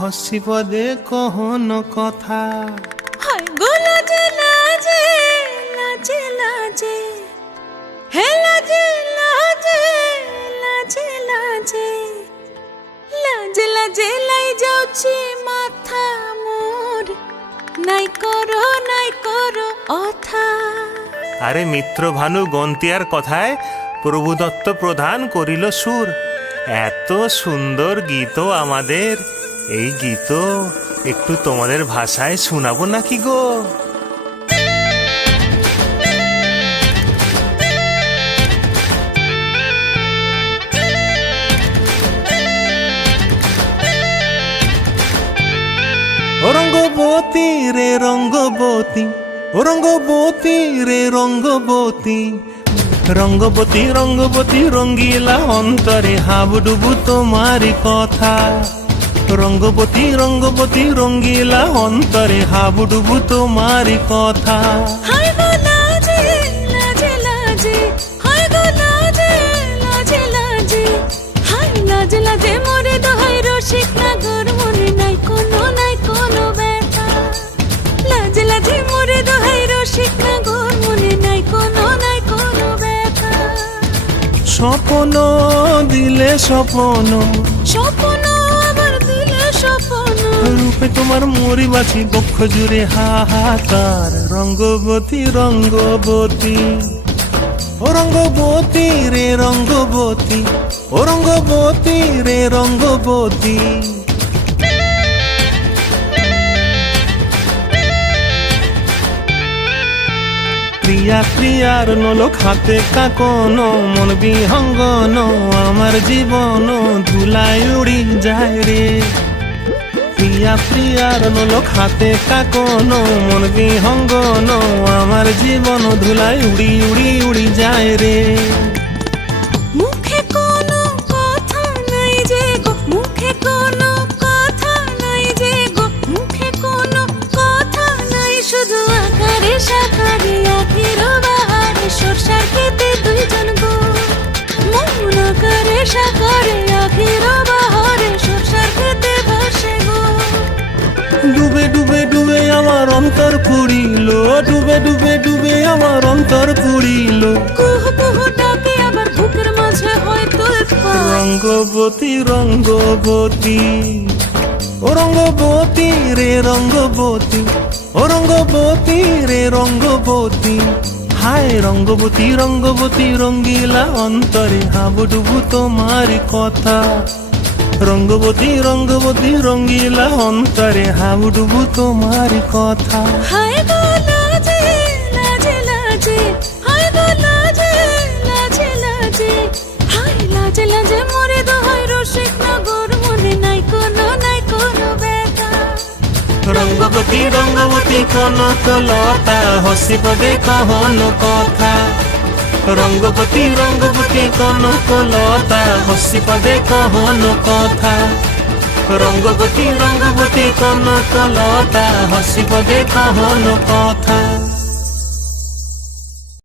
হসি পদে কহন কথা। হায় গো লাজে লাজে লাজে লাজে, হে লাজে লাজে লাজে লাজে, লাজে লাজে লাই যাଉଛି মাথা মোর, নাই করো অথা। আরে মিত্র ভানু গন্তিয়ার কথায় প্রভুদত্ত প্রধান করিল সুর। এত সুন্দর গীত আমাদের, এই গীত একটু তোমাদের ভাষায় শোনাবো নাকি গো? রঙ্গবতী রে রঙ্গবতী, রঙ্গবতী রে রঙ্গবতী, রঙ্গবতী রঙ্গবতী রঙ্গিলা অন্তরে হাবুডুবু তোমারি কথা। রঙ্গবতী রঙ্গবতী রঙ্গিলা অন্তরে হাবুডুবু তোমারি কথা। হায় গো লাজে লাজে লাজে, হায় গো লাজে লাজে লাজে, হায় লাজে লাজে মোরে দোহাই রসিক নাগর, মনে নাই কোনো ব্যথা। লাজে লাজে মোরে দোহাই রসিক নাগর, মনে নাই কোনো ব্যথা। স্বপ্ন দিলে স্বপ্ন, স্বপ্ন আবার দিলে স্বপ্ন, রূপে তোমার মরি বাছি বক্ষ জুড়ে হাহাকার। রঙ্গবতী রঙ্গবতী, ও রঙ্গবতী রে রঙ্গবতী, ও রঙ্গবতী রে রঙ্গবতী। প্রিয়া প্রিয়ার নলোক হাতে কাকন, মন বিহঙ্গন আমার জীবন ধুলায় উড়ি যায় রে। প্রিয়া প্রিয়ার নলোক হাতে কাকন, মন বিহঙ্গন আমার জীবন ধুলায় উড়ি উড়ি উড়ি যায় রে। মুখে কোনো কথা নাই যে গো, মুখে কোনো কথা নাই যে গো, মুখে কোনো কথা নাই, শুধু আকারে সাকারে আখির বাহারে সরষার খেতে দুইজন গো। মন আকারে সাকারে আখির বাহারে সরষার খেতে ভাসে গো। ডুবে ডুবে ডুবে আমার অন্তর পুড়িল, ডুবে ডুবে ডুবে আমার অন্তর পুড়িল। কুহু কুহু ডাকে আবার বুকের মাঝে হয় তোলপাড়। রঙ্গবতী রঙ্গবতী, ও রঙ্গবতী রে রঙ্গবতী, ও রঙ্গবতী রে রঙ্গবতী। হায় রঙ্গবতী রঙ্গবতী রঙ্গিলা অন্তরে হাবুডুবু তোমারি কথা। রঙ্গবতী রঙ্গবতী রঙ্গিলা অন্তরে হাবুডুবু তোমারি কথা। হায় গো লাজে লাজে লাজে, হায় গো লাজে লাজে লাজে, হায় লাজে লাজে মোরে দোহাই রসিক নগর, মনে নাই কোনো ব্যথা। রঙ্গবতী রঙ্গবতী কনক লতা, হসি পদে কহন কথা। রঙ্গবতী রঙ্গবতী কনক লতা, হসি পদে কহন কথা। রঙ্গবতী রঙ্গবতী কনক লতা, হসি পদে কহন কথা।